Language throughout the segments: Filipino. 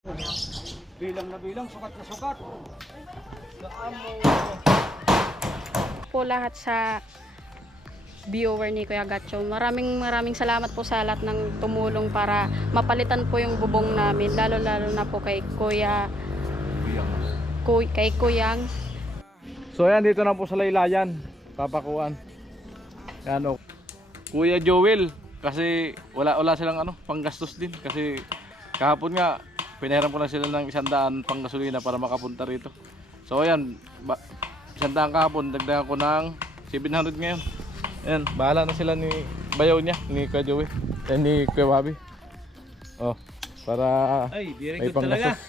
Bilang na bilang, sukat na sukat. Po lahat sa viewer ni Kuya Gatcho. Maraming salamat po sa lahat ng tumulong para mapalitan po yung bubong namin. Lalo na po kay kay Kuyang. So ayan, dito na po sa laylayan. Papakuan. Yan o. Kuya Joel. Kasi wala silang panggastos din. Kasi kahapon nga, pinahiram ko lang sila ng 100 pang gasolina para makapunta rito. So ayan, 100 kahapon, dagdagan ko ng 700 ngayon. Ayan, bahala na sila ni bayaw niya, ni Kuya Joey, ni Kuya Bobby. Oh, para Ay, very may good talaga. panggastos.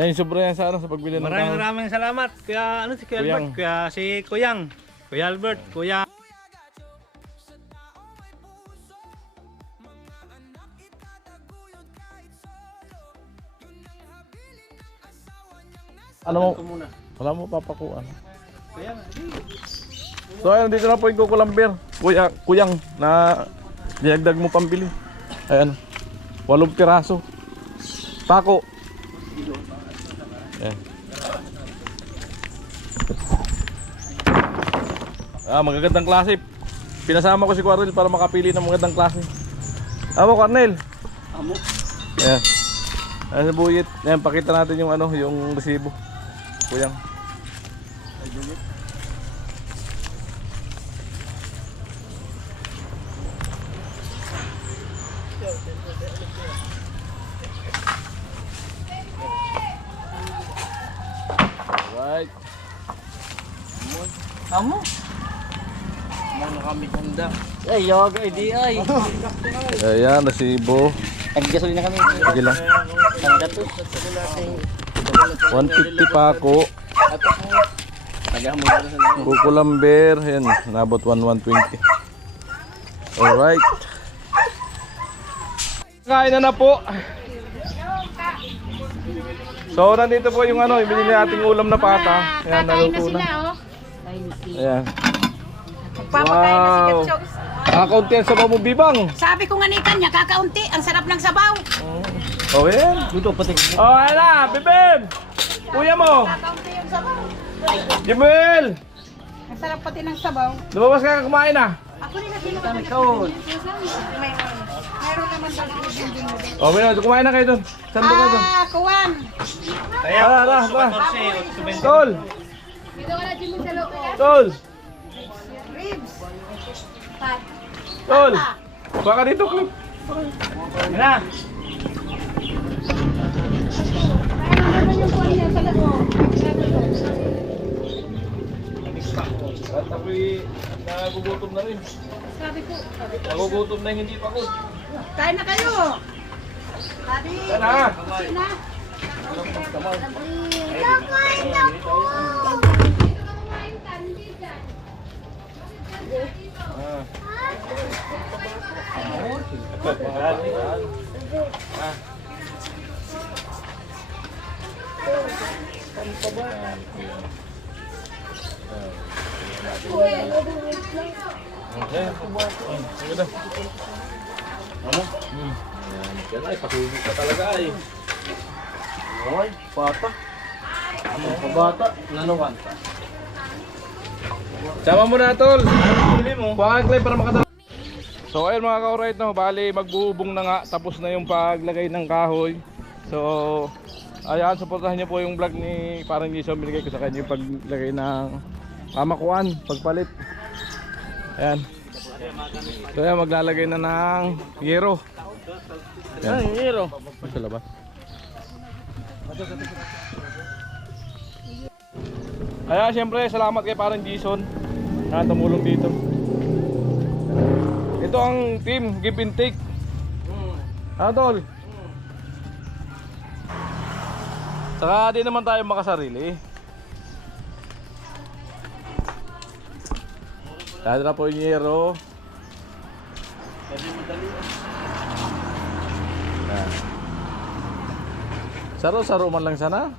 Yan, yung sobra yan sa pagbili ng kahoy. Maraming salamat. Kuya, si Kuya Kuyang. Albert, si Kuyang. Kuya Albert, Kuya. Ano mo? Wala mo papakuan. So ayun, dito na po yung kukulambir. Kuyang na dinagdag mo pambili. Ayan, 8 piraso. Pako. Ayan. Magagandang klase. Pinasama ko si Quarel para makapili ng magandang klase. Amo, Cornel. Amo. Ayan. Ayan sa buyit. Ayan, pakita natin yung yung resibo. Kuyang. Alright. Amo. Ano kami handa. Ay, yoga, hindi ay. Ayan, resibo. Nag-gasolina kami. Sige lang. Handa to. 150 pako. Kukulamber. Ayan, nabot 120. Alright. Kain na po. So nandito po yung yung binili nating ulam na pata. Ayan, naluto na. Ayan. Magpapakain na si Gatcho. Kakaunti ang sabaw mo, Bibang. Sabi ko nga ni kanya, kakaunti. Ang sarap ng sabaw. Oh, yan. Luto pati. Oh, ayan na, Bibim. Kuya mo. Kakaunti yung sabaw. Jimuel. Ang sarap pati ng sabaw. Lumabas ka kumain na. Ako rin na sino. Mayroon naman doon ang dinding mo din. Oh, Bino, kumain na kayo doon. Saan doon kayo doon? Kuwan. Tara. Tol. Tol. Ribs. Tol. Baka dito, Clip. Yan na. Mayroon naman yung kuwan niya sa lago. At ako'y nagugutom na rin. Sabi ko, Nagugutom na yung hindi pa ko. kain na kayo. Sabi. Sana. Kasi na. Kakain na po! Yan ay, pasulit ka talaga ay. Ay, bata. Pabata, nanukan. Sama mo na, Tol. Kuha ka, Clay, para makadala. So ayun mga ka-alright, no, bali magbuhubong na nga, tapos na yung paglagay ng kahoy. So ayan, supportahan niyo po yung vlog ni Parang Jason, binigay ko sa kanya yung paglagay ng pamakuan, pagpalit. Ayan. So ayan, maglalagay na ng yero. Ayan. Ay, hero. Sa labas. Ayan, syempre salamat kay Parang Jason na tumulong dito. Ito ang team give and take. Tol. Saka di naman tayo makasarili. Dahil na po yung yero. Saro-saro man lang sana.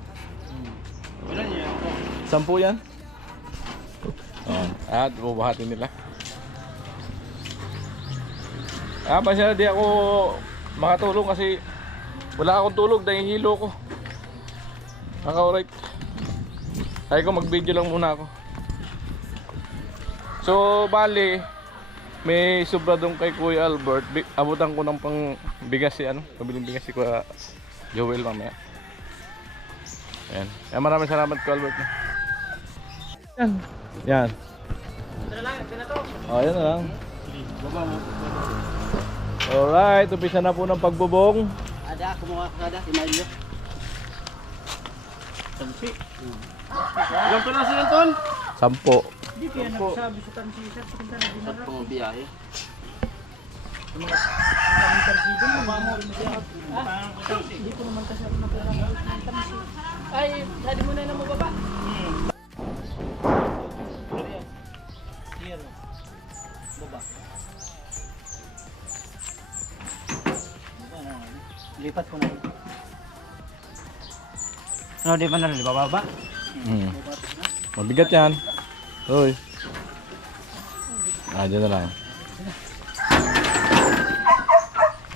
Wala niya. 10 yan. At bubuhatin nila. Pasya di ako makatulong kasi Wala akong tulog, nahihilo ko. Alright. Ay ko mag-video lang muna ako. So, bali, may sobra doon kay Kuya Albert. Abutan ko ng pang bigas si pabiling bigas si Kuya Joel mamaya. Ayan. Ayan, maraming salamat Kuya Albert. Yan. Yan. Oh, yan na lang. Alright, umpisa na po ng pagbubong. Ada, kumuha ka ada, imailyo. Tansi. Ilang piraso yan, Ton? 10. Hindi kaya nagsabi sa tansi, sir. Punta na din na. At pang biyahe. Hindi ko naman kasi ako napirang tansi. Ay, dali mo na lang mababa. Lipat ko na. Ano, di ba na rin bababa? Mabigat yan. Uy. Dyan na lang.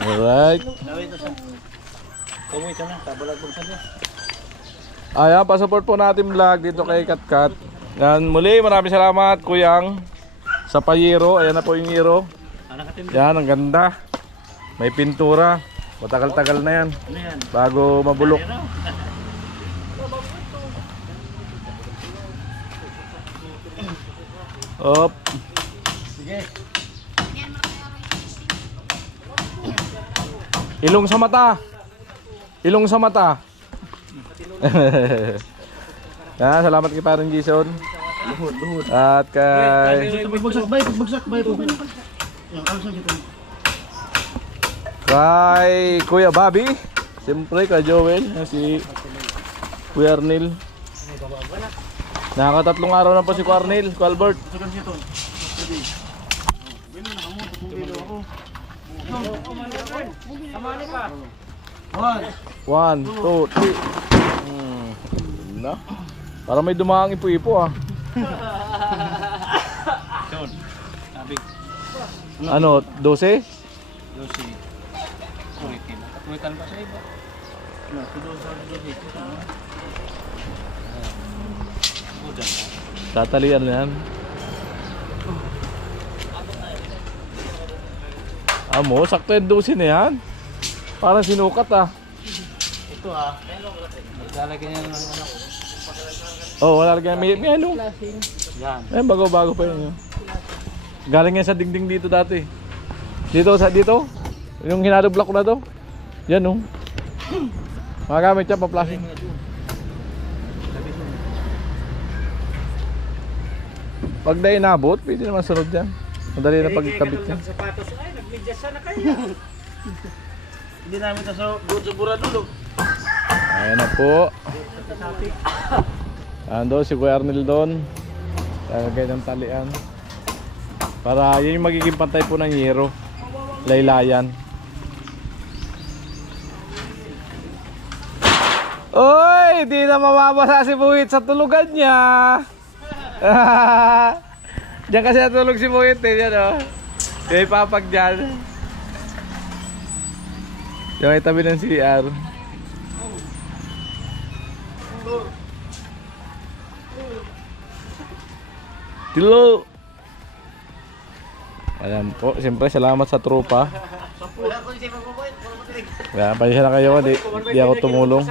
Alright. Nawin ito siya. Kumuha ito na, tabalag mo siya. Ayan, pasupport po natin vlog dito kay Katkat. Yan, muli maraming salamat Kuyang sa payero. Ayan na po yung hero. Yan, ang ganda. May pintura. Matagal-tagal na yan. Ano yan? Bago mabulok. Op. Sige. Ilong sa mata. Ilong sa mata. Yan, salamat kay Parang Jason. At kay Pagbagsak bay, pagbagsak bay. Yung kalsa dito. kay Kuya Bobby. Siyempre kay Joel, si Kuya Arnel. Nakakatatlong araw na po si Kuya Arnel, Kuya Albert. Sagan siya, Ton. Sige. Bueno, nakamot kung video ako. Kamali ka. 1, 2, 3. Na. Para may dumaang ipo-ipo ah. Ton. Sabi. Ano, 12? Dosi. Kuritin. Kuritan pa sa iba. Ano, tudo sa dosi. Udah. Tatalian na yan. Amo, sakto yung 12 na yan. Parang sinukat ah. Ito ah. Maglalagyan niya ng ano. Oh, wala lagyan. May ano? Yan. Eh, bago-bago pa yun. Galing yan sa dingding dito dati. Dito? Yung hinadoblock ko na to. Yan oh. Magagamit siya pa-flashing. Pag na inabot, pwede naman sunod yan. Madali na pagkabit yan. Sapatos ay nagmedyas sana kaya. Hindi namin ito sa Bura dulo. Ayan na po. Ando si Kuya Arnel doon. Tagagay ng talian. Para yun yung magiging pantay po ng yero. Laylayan. Oy! Di na mababasa si Buhit sa tulugan niya. Diyan kasi natulog si Buhit eh. Yan o. May papag dyan. Diyan may tabi ng CR. Tilo. Ayan po, siyempre salamat sa tropa. Kaya pasensya na kayo, di ako tumulong.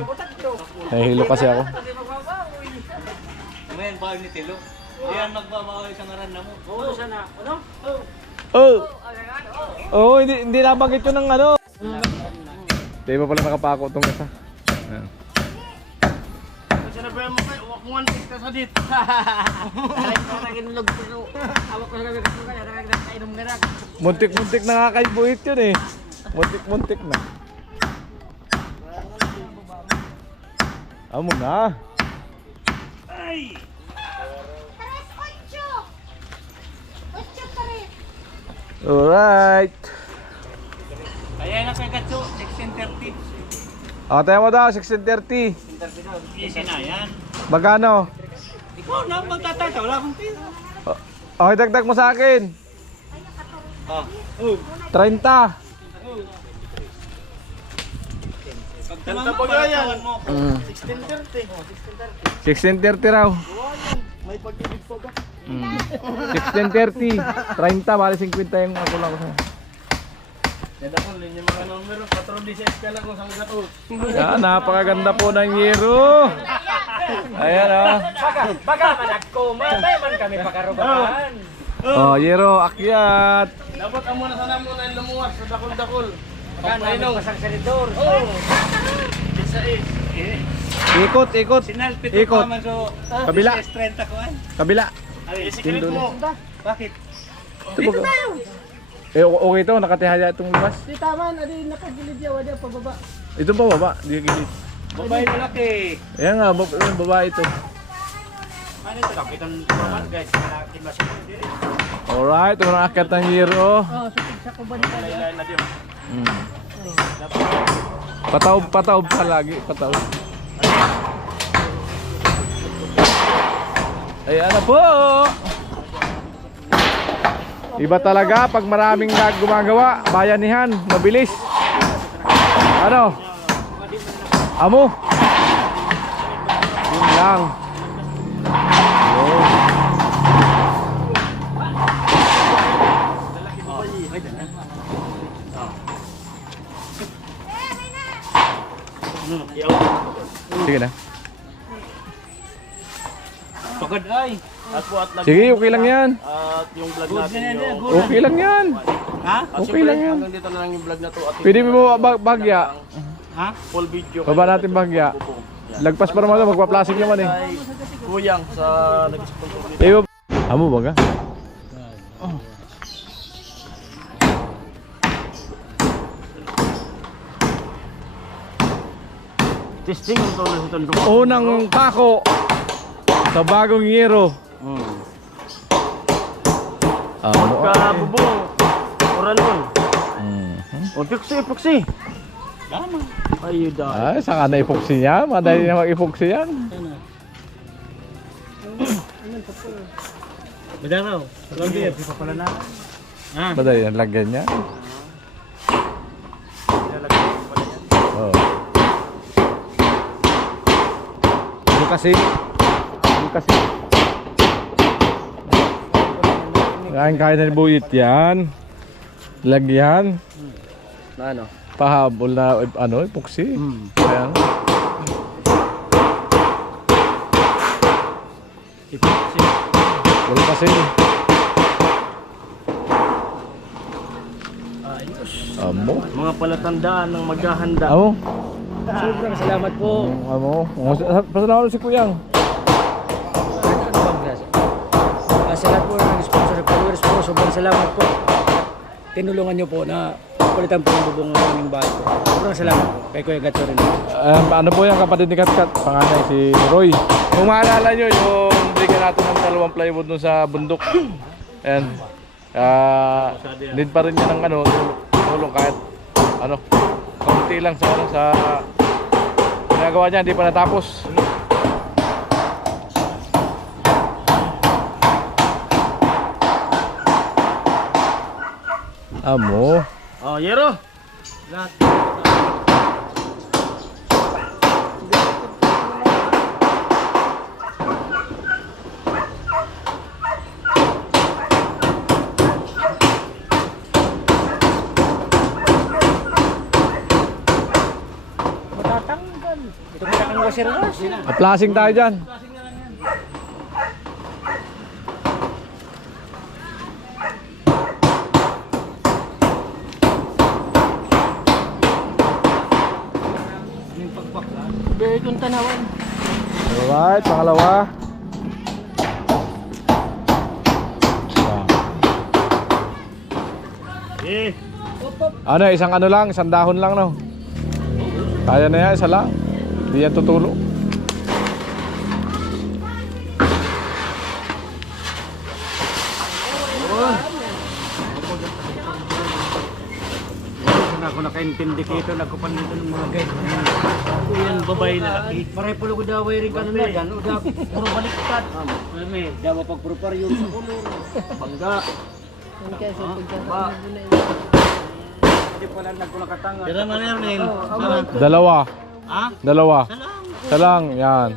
Nahihilo kasi ako. Ngayon ba ni Tilo? Yan magbabawi sa ngaran na mo. Oo sana. Ano? Oh! Oh, hindi nabanggit yun ng ano. Di ba pala nakapako itong isa. Ayan. Kasi na mo kayo, wakuan ka sa dit. Parang inulog ko. Awak ko sa gabi kasi kaya nakakainom ka na. Muntik-muntik na nga kay Buhit yun eh. Muntik-muntik na. Amo na. Ay! Alright. Kaya na kay Gatso, 16:30. Tayo mo daw, 16:30. Easy na yan. Magkano? Ikaw na magtatata, wala akong pera. Okay, dagdag mo sa akin. Oh. 30. Ganda pa nga yan. 16.30 raw. May pag-ibig pa ba? 16.30. 30, bali 50 yung ako lang ko. Ganda ko, yung mga numero. 4-16 ka lang kung saan gato. Yan, napakaganda po ng Yero. Ayan oh. Baka managkoma, tayo man kami pakarubahan. Oh, Yero, akyat. Dapat amo na sana muna yung lumuwas sa dakol-dakol. Baka namin pasang senador. Oo. Isa is. Ikot. Sinalpit Ikot. ko naman so. Kabila. 30 ko ay. Kabila. Ay, sikret mo. Bakit? Okay to, nakatihaya itong labas. Di tama, adi nakagilid yaw, adi pababa. Ito pa baba, di gilid. Babae malaki. Ayan nga, babae ito. Ano ito? Kapitan naman guys. Malaki masyado dito. Alright, ito na akyat ng Yero. Sa kuban nila. Na diyo. Pataob pa lagi, pataob. Ayan na po. Iba talaga pag maraming gumagawa, bayanihan, mabilis. Ano? Amo. Yun lang. Sige na. Pagod ay. At po at Sige, okay lang yan. At yung vlog natin yung... Okay lang yan. Ha? At Okay lang yan. hanggang dito na lang yung vlog na to. At Pwede mo bagya. Ha? full video. Baba natin bagya. Lagpas pa naman ito, magpa-plastic naman eh. Kay Kuyang sa nag-sponsor dito. Ewa. Amo baga? Testing ito na ito. Unang pako sa bagong Yero. Amo. Kabubong. Oran nun. O, puksi. Tama. Ayun da. Ay, saka na ipoksi yan. Madali na mag-ipoksi yan. Madaraw. Sabi, di pa pala na. Ha? Madali na lagyan niya. Oh. Ano kasi? Kain na ni Buyit yan. Lagyan. Na ano? Pahabol na ano, epoxy. Ayan. Wala kasi. Amo. Mga palatandaan ng maghahanda. Amo. Sobrang salamat po. Amo. Pasalamat si Kuyang. Ano bang grasa? Sa lahat po ng sponsor ng followers po, sobrang salamat po. Tinulungan niyo po na palitan po ng bubong ng aming bahay po. Sobrang salamat po kay Kuya Gatso rin. Ano po yung kapatid ni Katkat? Panganay si Roy. Kung maalala nyo, yung bigyan natin ng 2 plywood dun sa bundok. And need pa rin niya ng ano, tulong kahit ano, konti lang sa ano, sa ginagawa niya, hindi pa natapos. Amo. Oh, Yero. Matatanggal. Ito mo ang washer-wash. Plasing tayo dyan. Bertong tanawan. Alright, pangalawa. Eh. Ano, isang ano lang, isang dahon lang, no? Kaya na yan, isa lang. Hindi yan tutulo. Ako nakaintindi kito, nagkupan nito ng mga guide. Yan, babae na laki. Maray pulo ko daw rin ka naman yan. Uda, puro baliktad. May daw pagprepare yun sa ulo. Bangga. Hindi pala nagkulakatanga. Tira man yan, Nel. Dalawa. Ha? Dalawa. Salang. Isa lang, yan.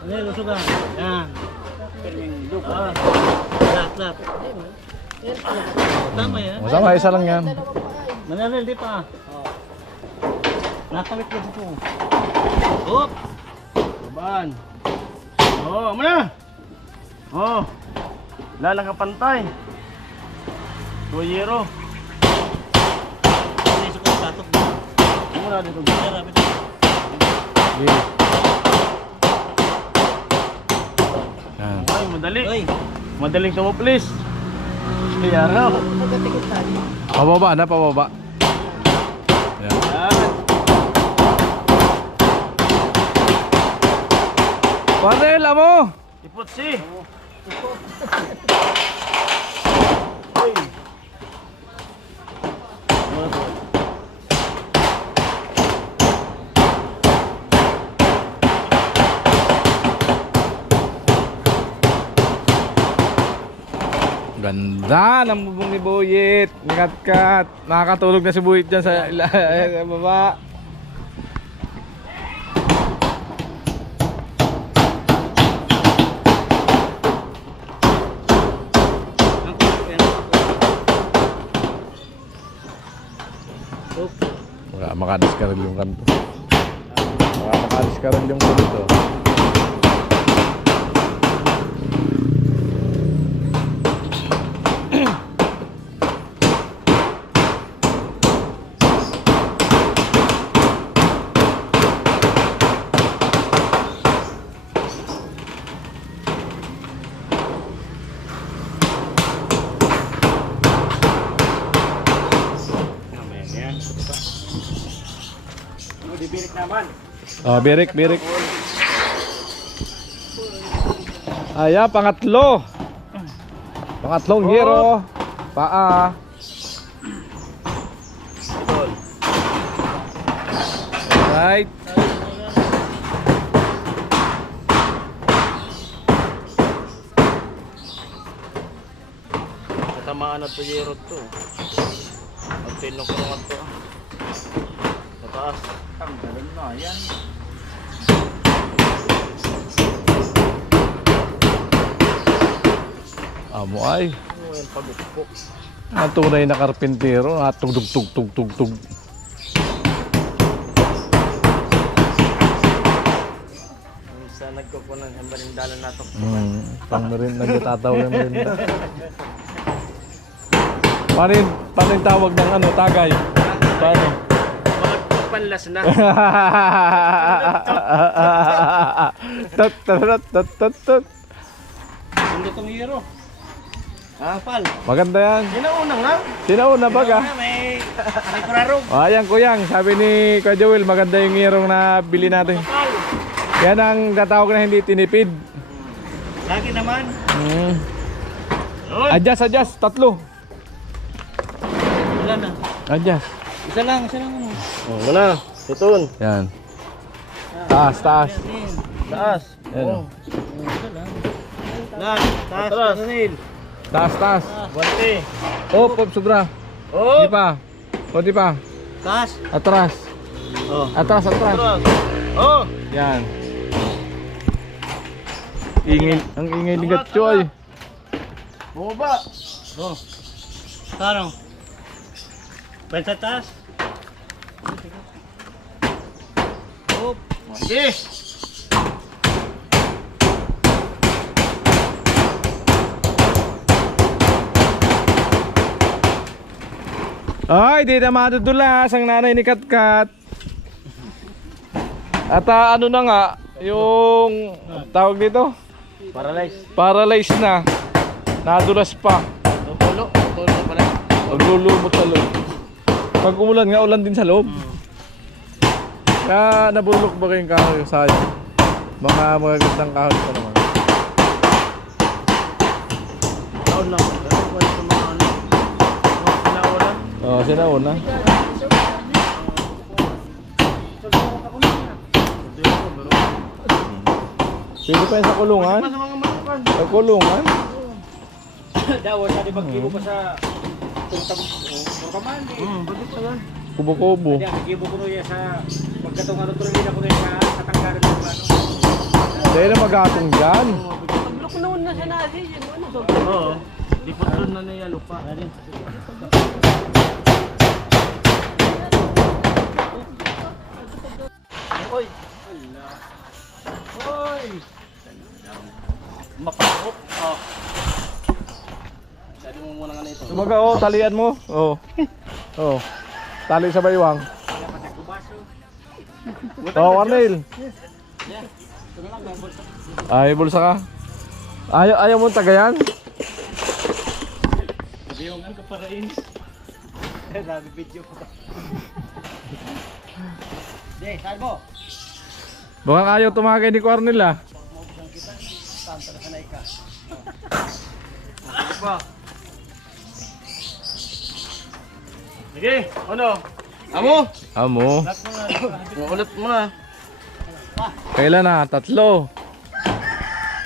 Ano yung lusog ah? Yan. Ah. Lahat. Tama yan. Masama, isa lang yan. Manalil, di pa. Nakawit ka dito. Hop! Babaan. Oo, muna! Oo. Lalang ka pantay. 2-0. Inisip ko tatok. Muna dito. Rapid. Okay. Yan. Ay, madali. Madaling tumuplis. Kaya raw. Pababa na, pababa. Yan. Yan. Parel, amo! Ipot si. Uy. Ganda ng bubong ni Buyit. Kat. Nakakatulog na si Buyit dyan sa baba. Makadiskaril yung kanto. Makadiskaril yung kanto. Dibirik naman. Oh, birik. Ayan, pangatlo. Pangatlong hero. Paa. Right. Katamaan na to yero to. At tinong to. Sa taas. Ang galing na yan. Amo ay. Yung pagukpo. Ang tunay na karpintero. Tugtog. Minsan nagkukunan ng barindalan nato. Pang merin, nagtatataw yung merinda. Paano yung tawag ng ano, tagay? Paano? Panlas na. Tot. Hindi itong hero. Pal. Maganda yan. Sinauna nga. Sinauna baga. May kurarog. Ayan kuyang, sabi ni Kuya Joel, maganda yung ngirong na bili natin. Pal. Yan ang tatawag na hindi tinipid. Lagi naman. Adjust, tatlo. Wala na. Adjust. Isa lang ano. Muna. Itun. Yan. Taas. Taas. Yan. Taas. Taas. Buwante. Op, sobra. Oh. Di pa. Di pa. Taas. Atras. Oh. Atras. Oh. Yan. Ang ingay ni Gatcho ay. Bumaba. Oh. Tarong. Benta taas. Oh. Sige. Ay, di na madudulas ang nanay ni Katkat. At ano na nga, yung tawag dito? Paralyzed na. Nadulas pa. Tulo pala. Maglulumot sa loob. Pag umulan nga, ulan din sa loob. Kaya nabulok ba kayong kahoy sa akin? Mga magagandang kahoy pa naman. Taon lang. Wala sa mga ano. Pinaulan. Oo, sinauna. Pwede pa yun sa kulungan? Sa mga matukan. Sa kulungan? Daw, sa di magkibo pa sa tuntang kaman. Bakit sa gan? Kubo-kubo. Kaya kikibo ko niya sa pagkatong ano tuloy na ko niya sa katanggaran ng ano. Dahil na magatong dyan. Blok noon na siya natin. Ano to? Oo. Di po doon na niya lupa. Oy. Oy. Mapakop. Oh. Sabi mo muna nga nito. Sumaga, oh, talian mo. Oh. Oh. Tali sa baywang. Oh, Arnel. Ay, bulsa ka. Ayaw mo tagayan? Biyongan ka pa rin. Dami video ko. Dey, saan mo? Baka ayaw tumagay ni Arnel ah. Sige, ano? Amo? Amo. Ulit mo na. Kailan na? 3.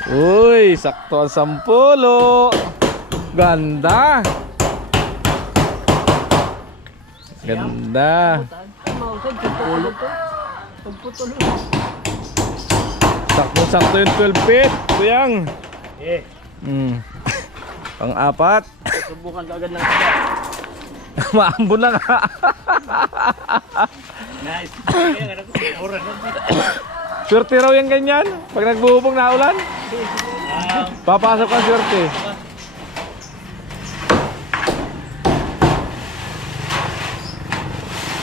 Uy, sakto ang 10. Ganda. Ganda. Sakto-sakto yung 12 feet. Kuyang. Eh, Pang-4. subukan ka agad ng iba. Maambon na ka. Nice. Kaya nga oras na. Swerte raw yung ganyan. Pag nagbuhubog na ulan. Papasok ang swerte.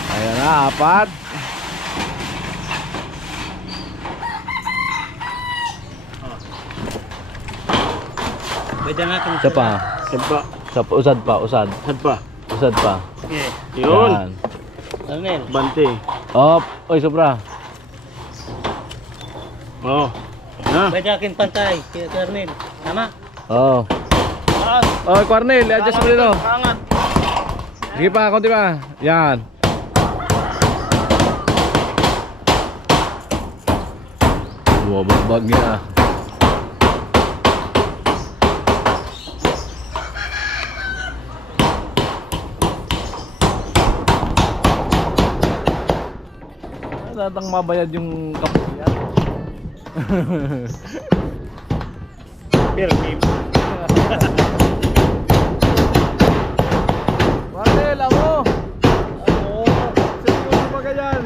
Ayan na, 4. Pwede natin. Isa pa. Saba. Usad pa, usad. Sad pa. Usad pa. Okay. Yun. Yan. Arnel. Bante. Op. Oy, sobra. Oh. Na. Pwede natin pantay. Kaya Kernel. Tama? Oh. Oh, Cornel, adjust mo dito. Angat. Sige pa, konti pa. Yan. Buwabag niya. Tatang mabayad yung kapuyan. Pero game. Martel, amo! Ano? Seryoso ba ganyan?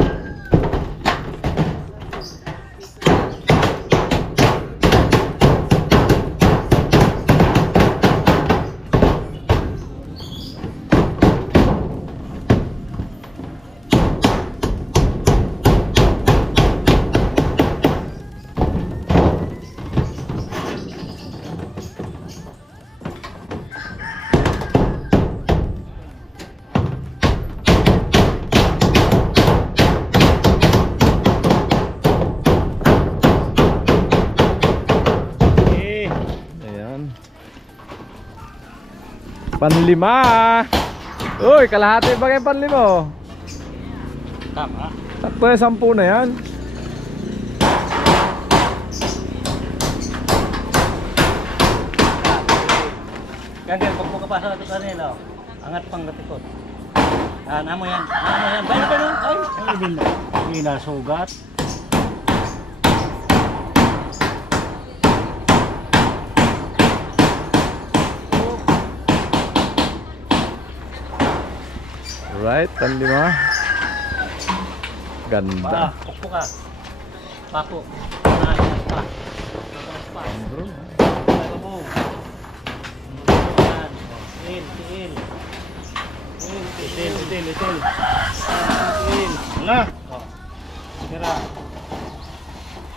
Panlima. Uy, kalahati ba kayo panlima? Tama. Sakto yung 10 na yan. Kaya pag pagkapasa ito Kernel. Angat pang katikot. Amo yan. Amo yan. Bayan ka nun. Ay. Hindi na sugat. Right, panlima. Ganda. Pukpo ka. Pako. Nakas pa. Bro. Ano mo? Tiil. Itil. Na.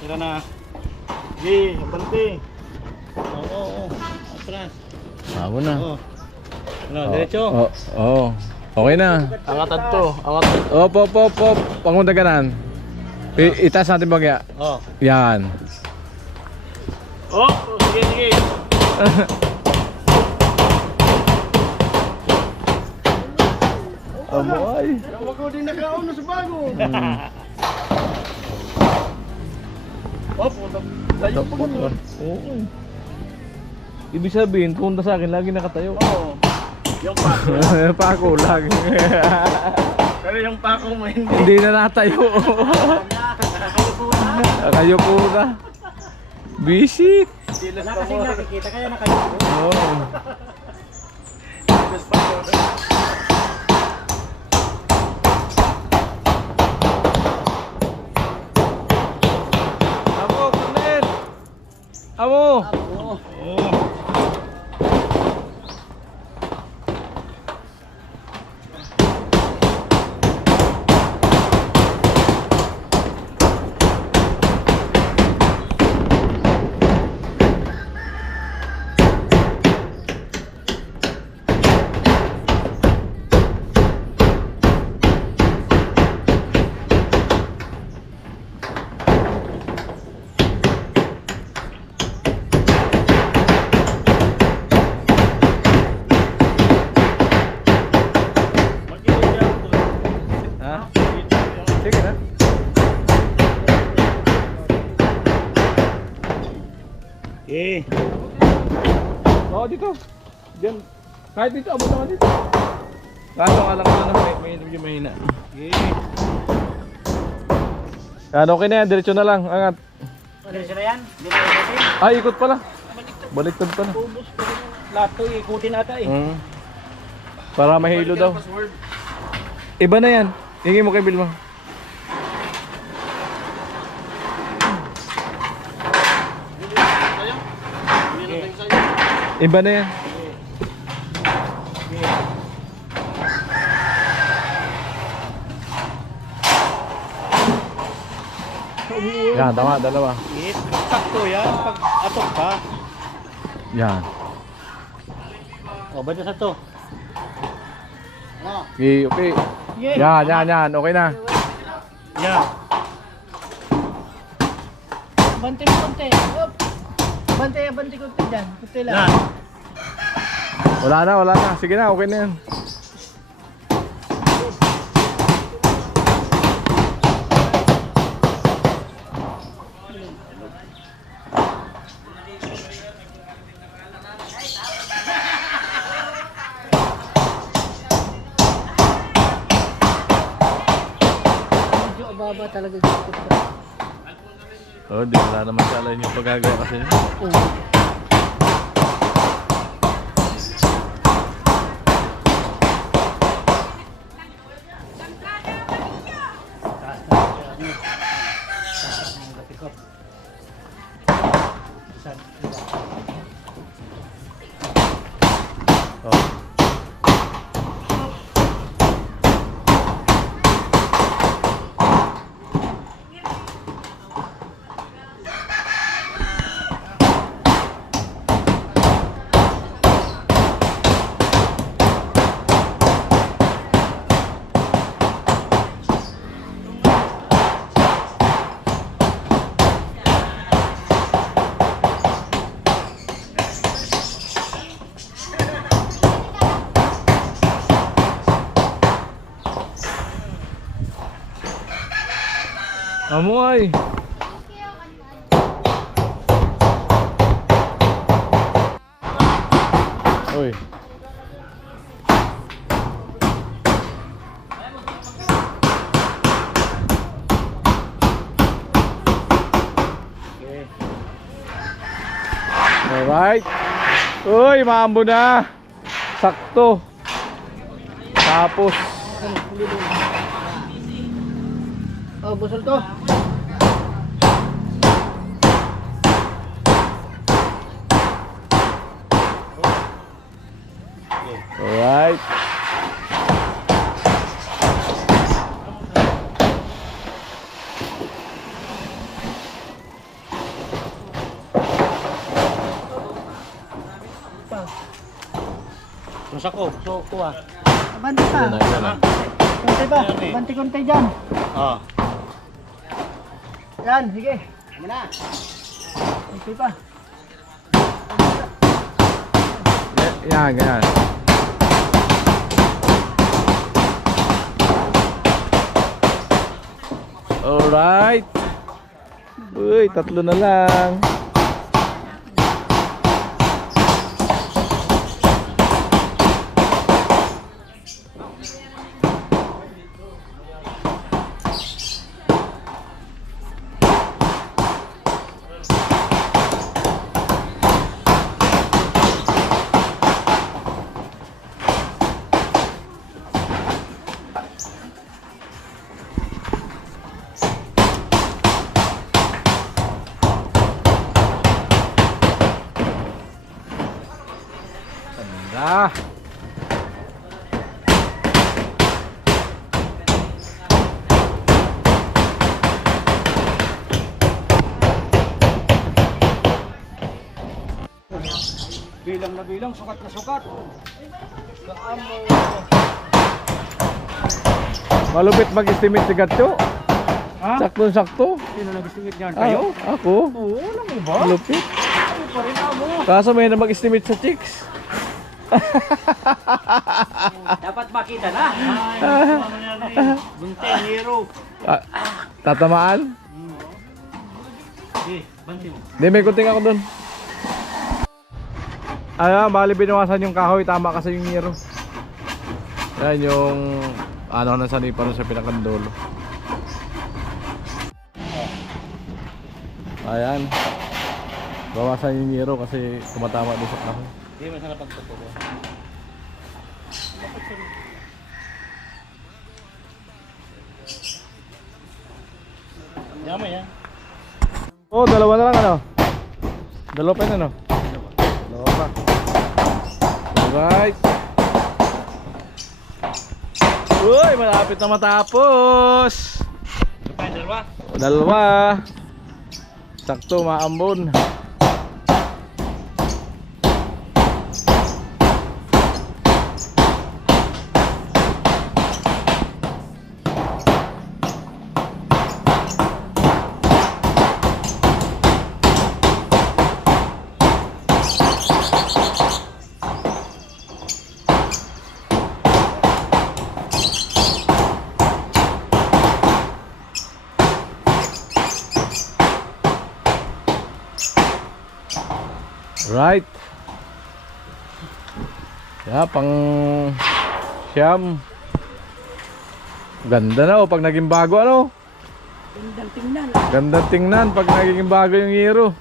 Tira na. Sige, bante. Oo. Atras. Amo na. Oo. Ano, diretso? Oh. Okay na. Angatan to. Angat. Op. Pangundaganan. Itaas natin bagya. Oo. Yan. Oh, sige. Amoy. Wag ko din nakauna sa bago. Oh, layo pa ganun. Oo. Ibig sabihin, punta sa akin, lagi nakatayo. Oo. Yung pa. Pako lagi. Pero yung pako mo hindi. Hindi na natayo. Kayo po na. Visit. Wala kasing nakikita kaya nakayuko. Oo. Amo, Cornel. Amo. Ha? Sige na. Oo, dito. Diyan. Kahit dito, abot naman dito. Kaso nga lang na may medyo mahina. Yan, okay na yan. Diretso na lang. Angat. Diretso na yan? Hindi na ikutin? Ay, ikot pala. Baliktad pala. Lahat to ikutin ata eh. Para mahilo daw. Iba na yan. Hingin mo kay Bilma. Iba na yan. Yan, tama, dalawa. Sakto yan pag atok ka. Yan. O, banda sa to. Okay, okay. Yan, yan, yan. Okay na. Yan. Bante mo konti. Bante konti dyan. Konti lang. Yan. Wala na, wala na. Sige na, okay na yan. Medyo ababa talaga dito. Oh, di wala naman sala yung paggagawa kasi. Oh. Amoy. Uy. Alright. Uy, maambo na. Sakto. Tapos Oh, busol to. alright. Masak ko. So, kuha. Bante pa. Yan na, yan na. Konti pa. Konti dyan. Ah. Yan, sige. Sige na. Konti pa. Yan, ganyan. Alright. Uy, tatlo na lang. pa. Bilang na bilang, sukat na sukat. Malupit mag-estimate si Gatcho. Ha? Sakto-sakto. Sino nag-estimate niyan? Kayo? Ako. Oo, alam mo ba? Malupit. Ano pa rin ako? Kaso may na mag-estimate sa chicks. Dapat makita na. Bunting, hero. Ah, tatamaan? Eh, banti mo. Hindi, may kunting ako dun. Bali binawasan yung kahoy, tama kasi yung hero. Yan yung ano nang sanipa sa pinakandolo. Ayan. Bawasan yung hero kasi tumatama doon sa kahoy. Hindi, masarap pagtutubo. Yama yan. Oh, dalawa na lang ano? Dalawa pa yun ano? Dalawa pa. Alright. Uy, malapit na matapos. Dalawa. Dalawa. Sakto, maambon. Right. Pang siyam. Ganda na pag naging bago ano? Gandang tingnan. Gandang tingnan pag naging bago yung hero.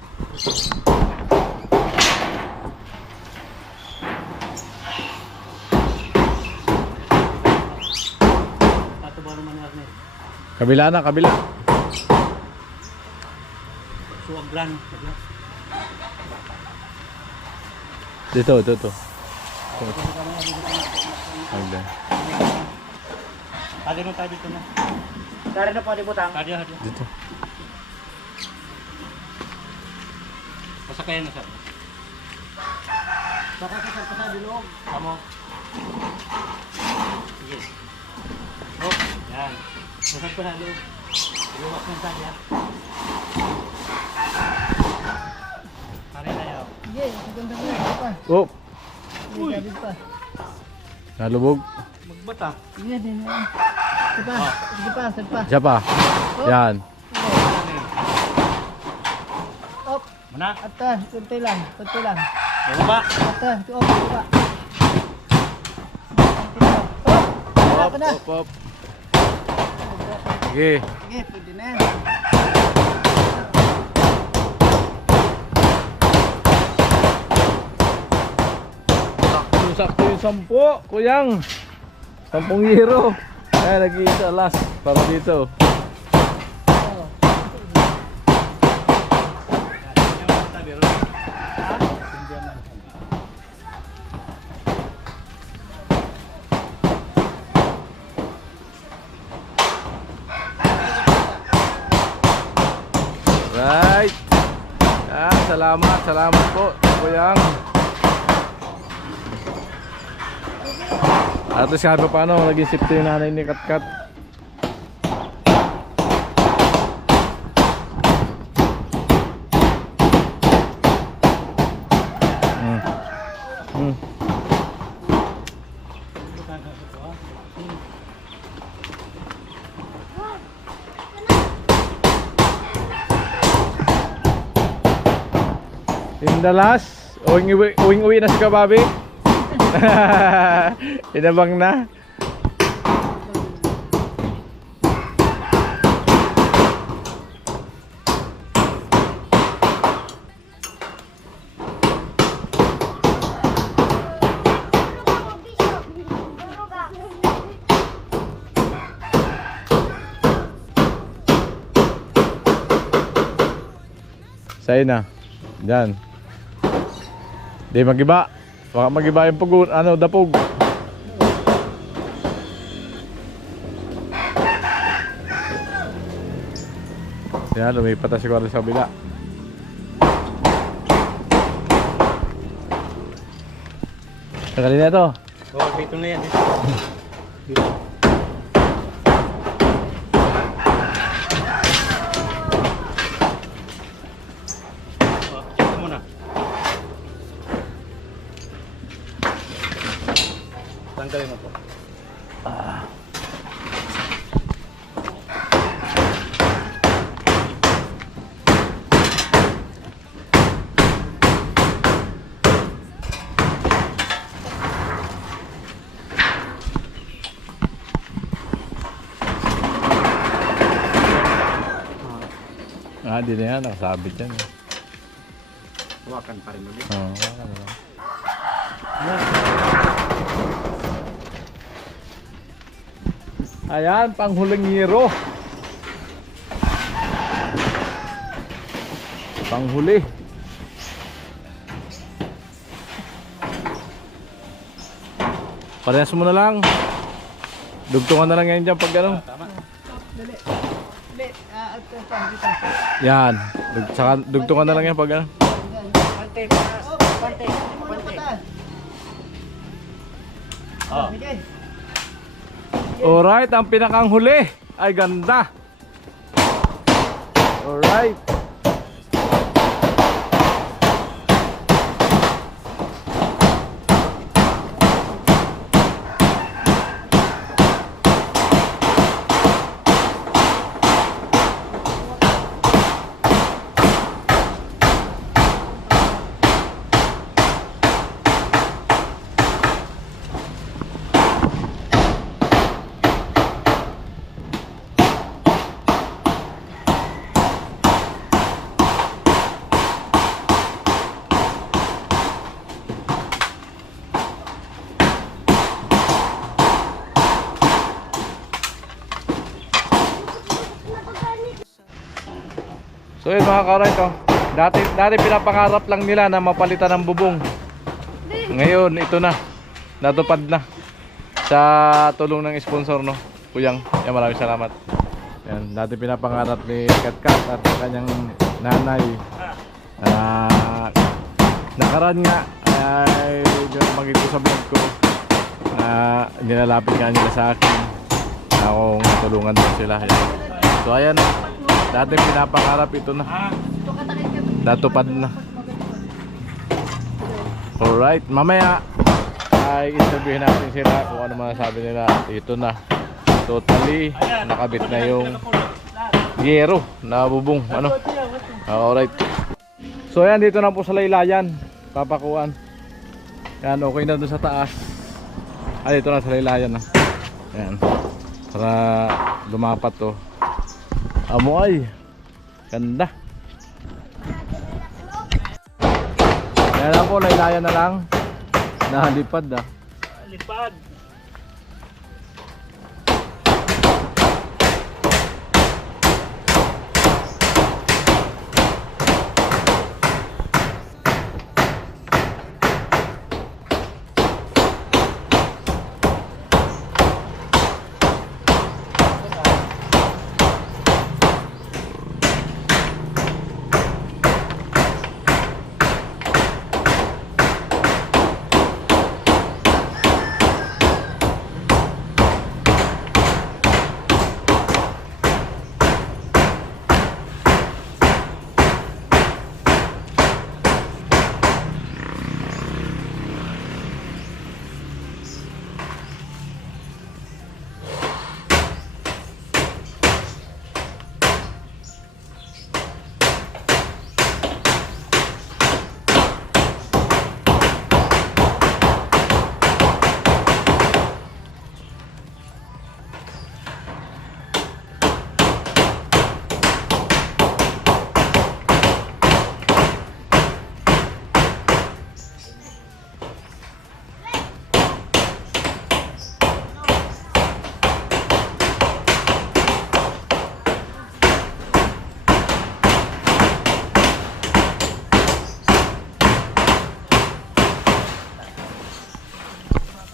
Tatubo naman nga rin. Kabila na, kabila. Suwagran. Dito. Agda. Tadi mo tayo dito na. Dari na po di butang. Tadi. Dito. Masakayan na sir. Baka sa sa bilog. Tamo. Sige. Oh, yan. Masag pa na loob. Iluwas ng tadi ha. Pare na yaw. Sige, ganda mo pa. Oh, Uy! nalubog. Magbata. Sige din. Sige pa. Siya pa. Yan. Op, Mana? ata, kunti lang. Baba. Ata, op, baba. Op, na. Op. Sige. Sige, pwede na. Sakto yung 10, kuyang. 10 hero. Ayan, nag-iisa last para dito. Right. Salamat po, kuyang. At least kahit pa paano, naging safety yung nanay ni Katkat. In the last, uwing-uwi na si Kababi. Inabang na. Sa'yo na. Diyan. Di magiba. Baka mag-iba yung pug, ano, dapog. Yan, lumipat na siguro sa kabila. Tagalin na ito. Oo, dito na yan. Ito muna. Tanggalin mo po. Ah, di na yan. Nakasabit yan. Hawakan pa rin ulit. Oo, wala na. Ayan, panghuling hero. Panghuli. Parehas mo na lang. Dugtungan na lang yan dyan pag ano. Yan. Dugtungan na lang yan pag ano. Pante, pante, pante. Oh. Alright, ang pinakang huli. Ay, ganda. Alright. So yun mga ka-right, oh. Dati pinapangarap lang nila na mapalitan ng bubong. Ngayon ito na. Natupad na. Sa tulong ng sponsor, no. Kuyang, yan, maraming salamat. Yan, dati pinapangarap ni Katkat at kanyang nanay. Nakaraan nga ay magito sa vlog ko na nilalapit nga nila sa akin na akong tulungan daw sila. Yan. So ayan, dati pinapangarap, ito na. Natupad na. Alright, mamaya ay interviewin natin sila kung ano masasabi nila. Ito na. Totally nakabit na yung yero na bubong. Ano? Alright. So ayan, dito na po sa laylayan. Papakuan. Yan, okay na doon sa taas. Ay, dito na sa laylayan na. Ayan. Para lumapat to. Amoy. Ganda. Yan na po, laylayan na lang. Nahalipad ah. Lipad.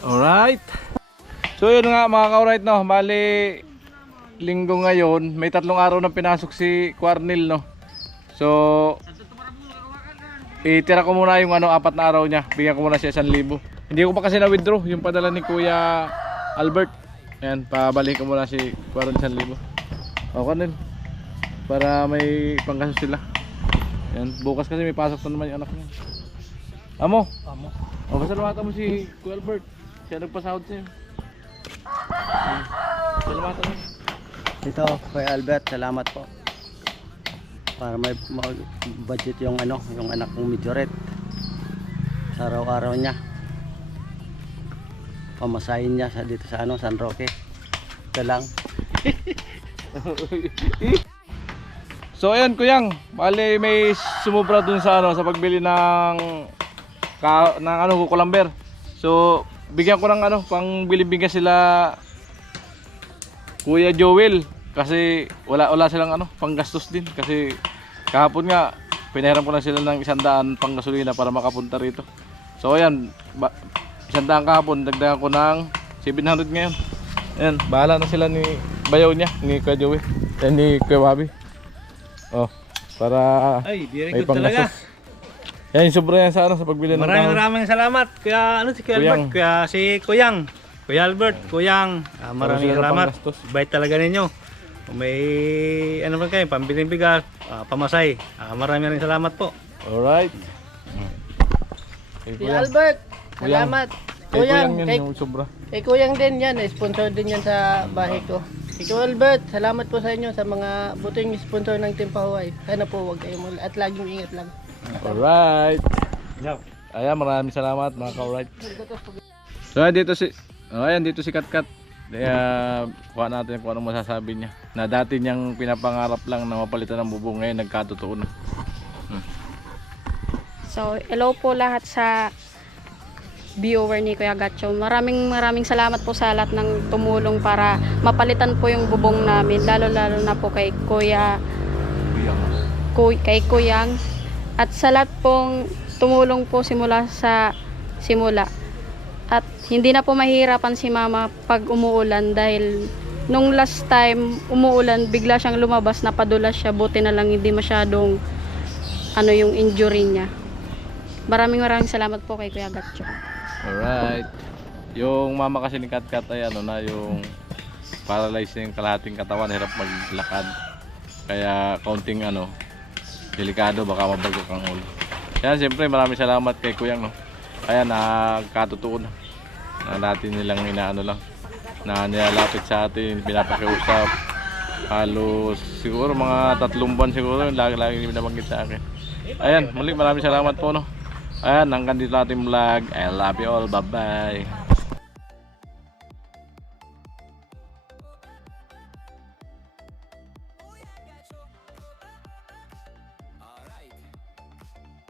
Alright. So yun nga mga ka-alright no. Bali linggo ngayon, may 3 araw na pinasok si Quarnil no. So itira ko muna yung 4 na araw niya. Bigyan ko muna siya 1,000. Hindi ko pa kasi na-withdraw yung padala ni Kuya Albert. Ayan, pabalik ko muna si Quarnil 1,000. O Quarnil, para may panggastos sila. Ayan, bukas kasi may pasok na naman yung anak niya. Amo? O pasalamatan mo si Kuya Albert. Siya nagpasahod sa'yo. Pasalamatan mo. Ito, Kuya Albert, salamat po. Para may budget yung yung anak kong Midjoret. Sa araw-araw niya. Pamasahin niya dito sa San Roque. Ito lang. So ayan Kuyang, bali may sumubra dun sa sa pagbili ng kukulamber. So bigyan ko ng pang bili-bigyan sila Kuya Joel kasi wala silang panggastos din kasi kahapon nga pinahiram ko na sila ng 100 pang gasolina para makapunta rito. So ayan, 100 kahapon, dagdagan ko ng 700 ngayon. Ayan, bahala na sila ni bayaw niya, ni Kuya Joel, ni Kuya Bobby. Oh, para Ay, very may good talaga. panggastos. Yan yung sobra yan sa pagbili ng Maraming salamat Kuya si Kuya Kuyang. Albert, si Kuyang. Kuya Albert, Kuyang. Maraming sila salamat. panggastos. Bait talaga ninyo. Kung may man kayo, pambiling bigas, pamasay. Maraming salamat po. Alright. Kay Kuya Albert, salamat. Kay Kuyang, Kuyang yun yung sobra. kay Kuyang din yan, sponsor din yan sa bahay ko. Ikaw Albert, salamat po sa inyo sa mga buting sponsor ng Team Pahuay. Sana po huwag kayong at laging ingat lang. Alright. Ayan, maraming salamat mga ka-alright. So dito si Katkat. Kaya kuha natin kung anong masasabi niya. Na dati niyang pinapangarap lang na mapalitan ng bubong, ngayon nagkatotoo na. So, hello po lahat sa viewer ni Kuya Gatcho. Maraming salamat po sa lahat ng tumulong para mapalitan po yung bubong namin. Lalo na po kay kay Kuyang. At sa lahat pong tumulong po simula. At hindi na po mahirapan si Mama pag umuulan dahil nung last time umuulan, bigla siyang lumabas, napadulas siya. Buti na lang hindi masyadong yung injury niya. Maraming salamat po kay Kuya Gatcho. Alright. Yung mama kasi ni Katkat ay yung paralyzed na yung kalahating katawan, hirap maglakad. Kaya kaunting delikado, baka mabagok ang ulo. Kaya siyempre maraming salamat kay Kuyang Kaya nagkatotoo na natin nilang lang na nilalapit sa atin, pinapakiusap. Halos siguro mga 3 buwan siguro yung lagi binabanggit sa akin. Ayan, muli maraming salamat po Ayan, hanggang dito ating vlog. I love you all, bye bye.